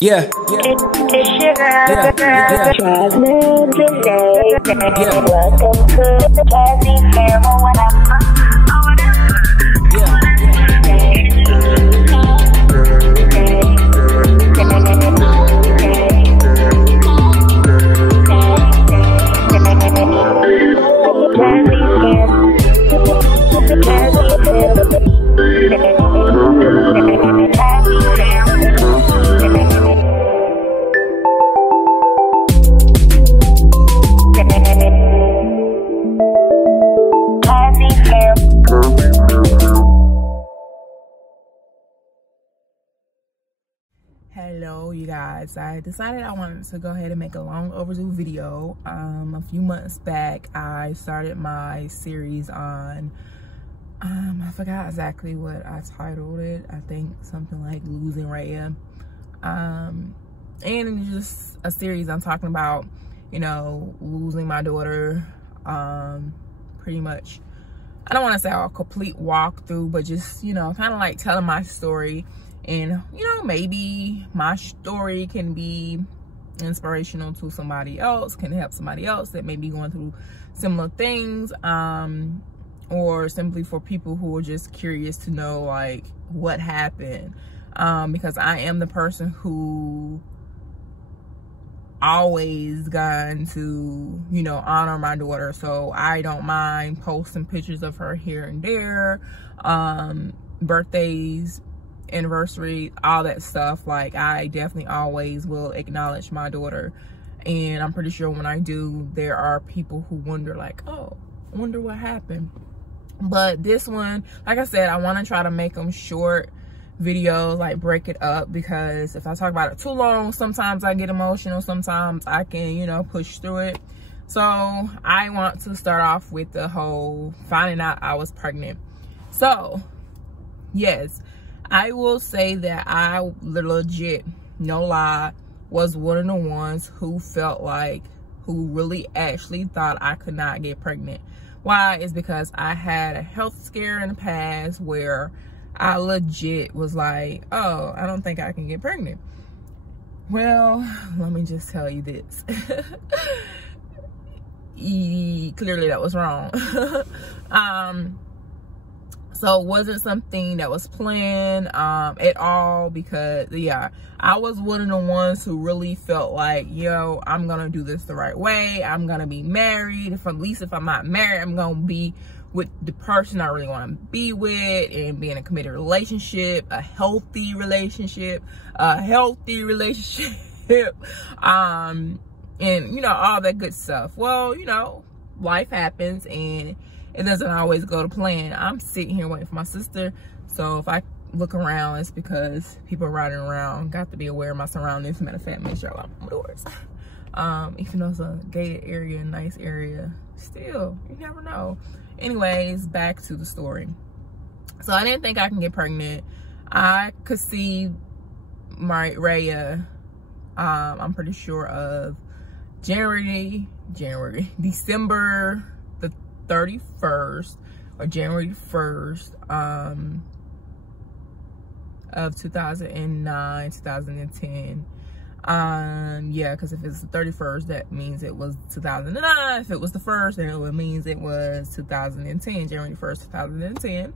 Yeah, yeah. Welcome to the Cassie family. Hello you guys, I decided I wanted to go ahead and make a long overdue video. A few months back I started my series on I forgot exactly what I titled it. I think something like Losing Raya, and it's just a series I'm talking about, you know, losing my daughter. Pretty much, I don't want to say a complete walkthrough, but just, you know, kind of like telling my story. And, you know, maybe my story can be inspirational to somebody else, can help somebody else that may be going through similar things, or simply for people who are just curious to know, like, what happened. Because I am the person who always gone to, you know, honor my daughter. So I don't mind posting pictures of her here and there, birthdays, anniversary, all that stuff. Like, I definitely always will acknowledge my daughter, and I'm pretty sure when I do, there are people who wonder, like, oh, I wonder what happened. But this one, like I said, I want to try to make them short videos, like break it up, because if I talk about it too long, sometimes I get emotional, sometimes I can, you know, push through it. So I want to start off with the whole finding out I was pregnant. So yes, I will say that I legit, no lie, was one of the ones who felt like, who really actually thought I could not get pregnant. Why? Is because I had a health scare in the past where I legit was like, oh, I don't think I can get pregnant. Well, let me just tell you this. Clearly that was wrong. So it wasn't something that was planned at all, because yeah, I was one of the ones who really felt like, yo, I'm gonna do this the right way. I'm gonna be married. At least if I'm not married, I'm gonna be with the person I really want to be with, and be in a committed relationship, a healthy relationship, and you know, all that good stuff. Well, you know, life happens and it doesn't always go to plan. I'm sitting here waiting for my sister, so if I look around, it's because people are riding around. Got to be aware of my surroundings. Matter of fact, make sure I lock my doors. Even though it's a gated area, nice area, still, you never know. Anyways, back to the story. So I didn't think I can get pregnant. I could see my Raya, I'm pretty sure of December the 31st or January 1st of 2009, 2010. Yeah, because if it's the 31st, that means it was 2009. If it was the 1st, then it means it was 2010, January 1st, 2010.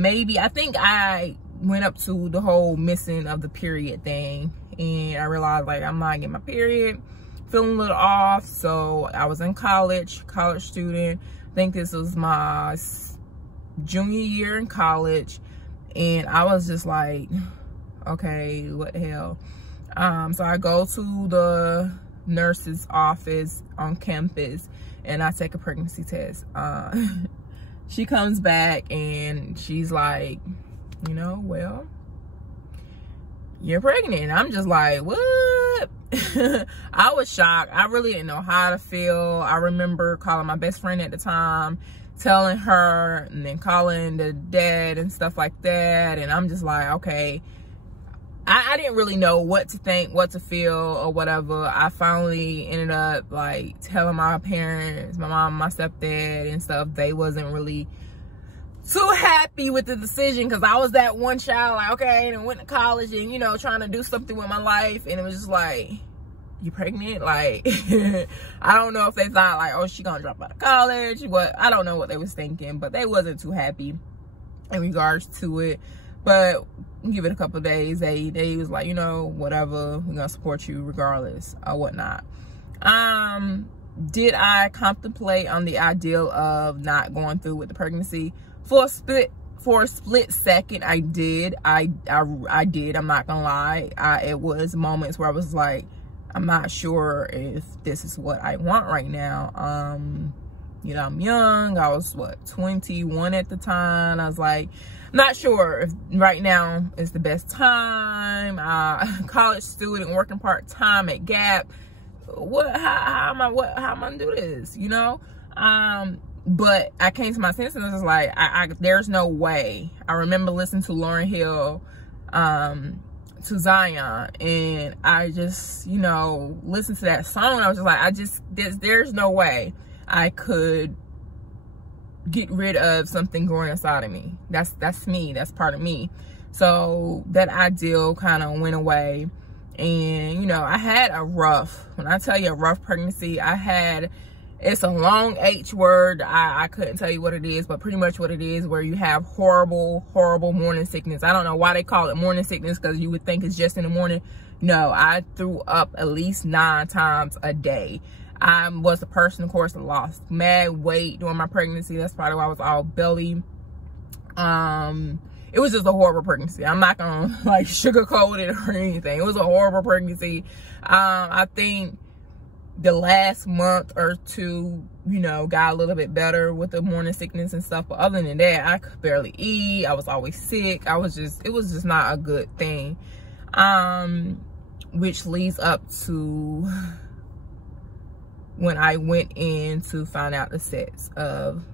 Maybe, I think I went up to the whole missing of the period thing, and I realized, like, I'm not getting my period, feeling a little off. So I was in college student. I think this was my junior year in college, and I was just like, okay, what the hell. So I go to the nurse's office on campus and I take a pregnancy test. She comes back and she's like, you know, well, you're pregnant. And I'm just like, what? I was shocked. I really didn't know how to feel. I remember calling my best friend at the time, telling her, and then calling the dad and stuff like that. And I'm just like, okay. I didn't really know what to think, what to feel, or whatever. I finally ended up, like, telling my parents, my mom, my stepdad and stuff. They wasn't really too happy with the decision, because I was that one child, like, okay, and went to college and, you know, trying to do something with my life. And it was just like, you pregnant? Like, I don't know if they thought like, oh, she gonna drop out of college. What? I don't know what they was thinking, but they wasn't too happy in regards to it. But give it a couple of days, they was like, you know, whatever, we're gonna support you regardless or whatnot. Did I contemplate on the ideal of not going through with the pregnancy? For a split second, I did. I did. I'm not gonna lie. It was moments where I was like, I'm not sure if this is what I want right now. You know, I'm young. I was, what, 21 at the time. I was like, not sure if right now is the best time. College student, working part-time at Gap. How am I gonna do this, you know? But I came to my senses and I was like, there's no way. I remember listening to Lauryn Hill, to Zion, and I just, you know, listened to that song. I was just like, there's no way I could get rid of something growing inside of me. That's me. That's part of me. So that ideal kind of went away. And, you know, I had a rough, when I tell you a rough pregnancy, it's a long H word. I couldn't tell you what it is, but pretty much what it is, where you have horrible, horrible morning sickness. I don't know why they call it morning sickness, because you would think it's just in the morning. No, I threw up at least 9 times a day. I was a person, of course, that lost mad weight during my pregnancy. That's probably why I was all belly. It was just a horrible pregnancy. I'm not gonna like sugarcoat it or anything. It was a horrible pregnancy. I think the last month or two, you know, got a little bit better with the morning sickness and stuff. But other than that, I could barely eat. I was always sick. It was just not a good thing. Which leads up to when I went in to find out the sex of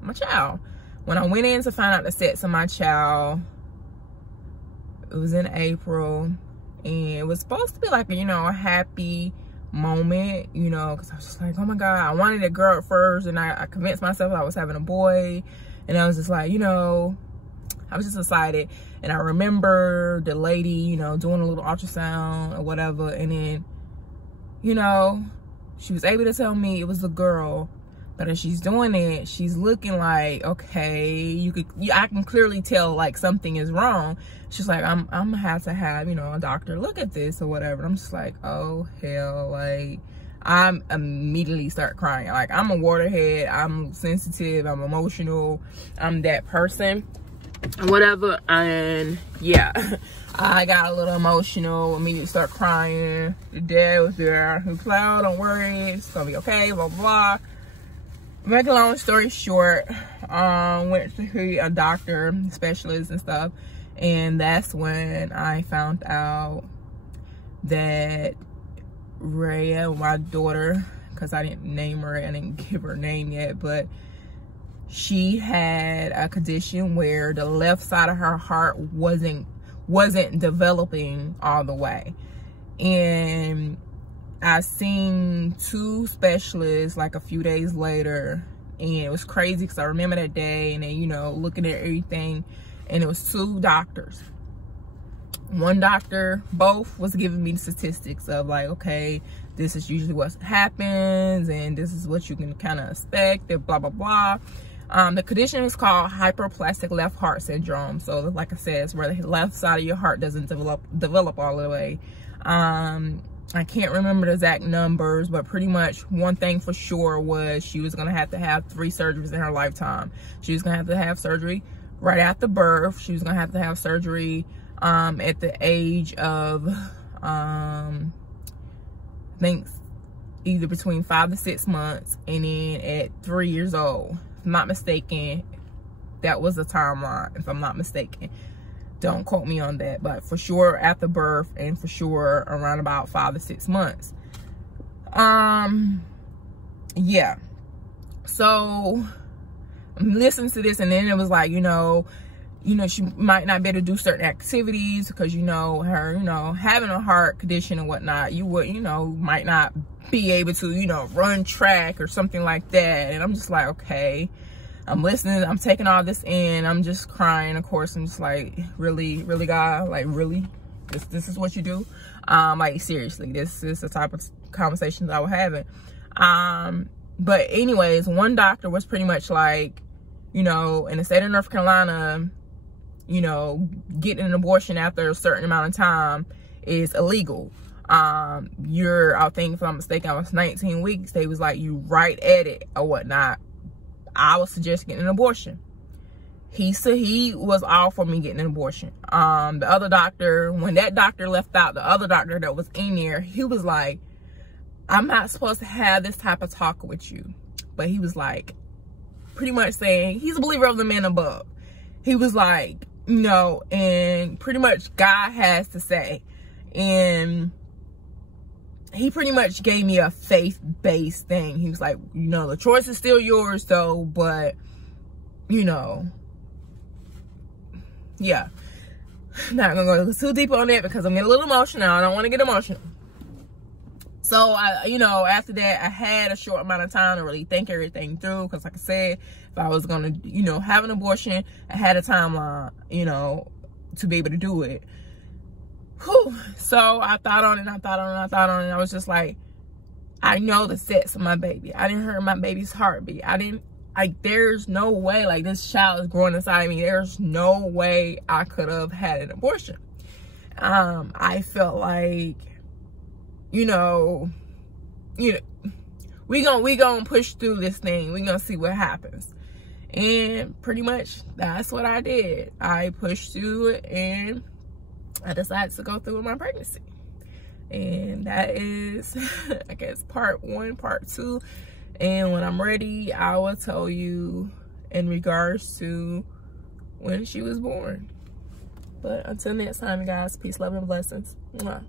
my child. When I went in to find out the sex of my child, it was in April, and it was supposed to be like, you know, a happy moment, you know, because I was just like, oh my God, I wanted a girl at first, and I convinced myself I was having a boy, and I was just like, you know, I was just excited. And I remember the lady, you know, doing a little ultrasound or whatever, and then, you know, she was able to tell me it was a girl. But as she's doing it, she's looking like, okay, I can clearly tell like something is wrong. She's like, I'm gonna have to have, you know, a doctor look at this or whatever. I'm just like, oh hell, like I'm immediately start crying. Like, I'm a waterhead, I'm sensitive, I'm emotional, I'm that person, whatever. And yeah, I got a little emotional, immediately start crying. The dad was there, he was like, oh, don't worry, it's gonna be okay, blah blah blah. Make a long story short, went to see a doctor, specialist and stuff, and that's when I found out that Rhea, my daughter, because I didn't name her, I didn't give her a name yet, but she had a condition where the left side of her heart wasn't developing all the way. And I seen 2 specialists like a few days later, and it was crazy because I remember that day, and then, you know, looking at everything, and it was 2 doctors. One doctor, both was giving me the statistics of like, okay, this is usually what happens, and this is what you can kind of expect, and blah blah blah. The condition is called hyperplastic left heart syndrome. So like I said, it's where the left side of your heart doesn't develop all the way. I can't remember the exact numbers, but pretty much one thing for sure was she was going to have 3 surgeries in her lifetime. She was going to have surgery right after birth. She was going to have surgery at the age of, I think, either between 5 to 6 months, and then at 3 years old. If I'm not mistaken, that was the timeline, if I'm not mistaken. Don't quote me on that, but for sure after birth, and for sure around about 5 to 6 months. Yeah. So I'm listening to this, and then it was like, you know, she might not be able to do certain activities because, you know, her, you know, having a heart condition and whatnot, you would, you know, might not be able to, you know, run track or something like that. And I'm just like, okay. I'm listening, I'm taking all this in, I'm just crying. Of course, I'm just like, really, God, like, really? This is what you do? Like, seriously, this is the type of conversations I was having. But anyways, one doctor was pretty much like, you know, in the state of North Carolina, you know, getting an abortion after a certain amount of time is illegal. I think if I'm mistaken, I was 19 weeks. They was like, you right at it or whatnot. I would suggest getting an abortion. He said he was all for me getting an abortion. The other doctor, when that doctor left out, the other doctor that was in there, he was like, I'm not supposed to have this type of talk with you. But he was like, pretty much saying, he's a believer of the man above. He was like, you know, and pretty much God has to say. And he pretty much gave me a faith-based thing. He was like, you know, the choice is still yours though, but, you know, yeah. Not gonna go too deep on that because I'm getting a little emotional. I don't want to get emotional. So, you know, after that, I had a short amount of time to really think everything through. Because like I said, if I was going to, you know, have an abortion, I had a timeline, you know, to be able to do it. Whew. So I thought on it, and I was just like, I know the sets of my baby. I didn't hear my baby's heartbeat. There's no way, like, this child is growing inside me. There's no way I could have had an abortion. I felt like, we gonna push through this thing. We gonna see what happens. And pretty much that's what I did. I pushed through it and I decided to go through with my pregnancy. And that is, I guess, part 1, part 2. And when I'm ready, I will tell you in regards to when she was born. But until next time, guys, peace, love, and blessings. Mwah.